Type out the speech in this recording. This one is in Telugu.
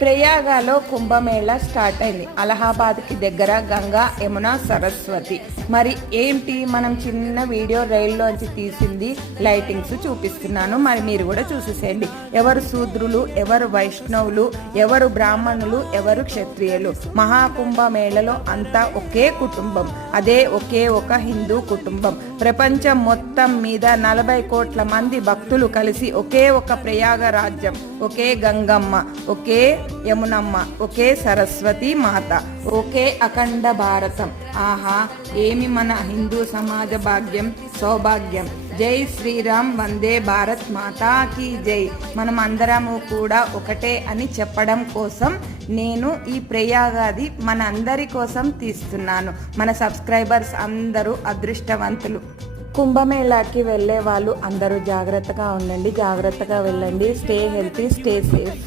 ప్రయాగలో కుంభమేళా స్టార్ట్ అయింది. అలహాబాద్కి దగ్గర గంగా యమున సరస్వతి. మరి ఏంటి, మనం చిన్న వీడియో రైల్లోంచి తీసింది, లైటింగ్స్ చూపిస్తున్నాను, మరి మీరు కూడా చూసేసేయండి. ఎవరు శూద్రులు, ఎవరు వైష్ణవులు, ఎవరు బ్రాహ్మణులు, ఎవరు క్షత్రియులు. మహాకుంభమేళలో అంతా ఒకే కుటుంబం, అదే ఒకే ఒక హిందూ కుటుంబం. ప్రపంచం మొత్తం మీద 40 కోట్ల మంది భక్తులు కలిసి ఒకే ఒక ప్రయాగ రాజ్యం, ఒకే గంగమ్మ, ఒకే యమునమ్మ, ఒకే సరస్వతి మాత, ఒకే అఖండ భారతం. ఆహా, ఏమి మన హిందూ సమాజ భాగ్యం, సౌభాగ్యం. జై శ్రీరామ్, వందే భారత్ మాతా కీ జై. మనం అందరము కూడా ఒకటే అని చెప్పడం కోసం నేను ఈ ప్రయాగాది మన అందరి కోసం తీస్తున్నాను. మన సబ్స్క్రైబర్స్ అందరూ అదృష్టవంతులు. కుంభమేళాకి వెళ్ళే వాళ్ళు అందరూ జాగ్రత్తగా ఉండండి, జాగ్రత్తగా వెళ్ళండి. Stay healthy, stay safe.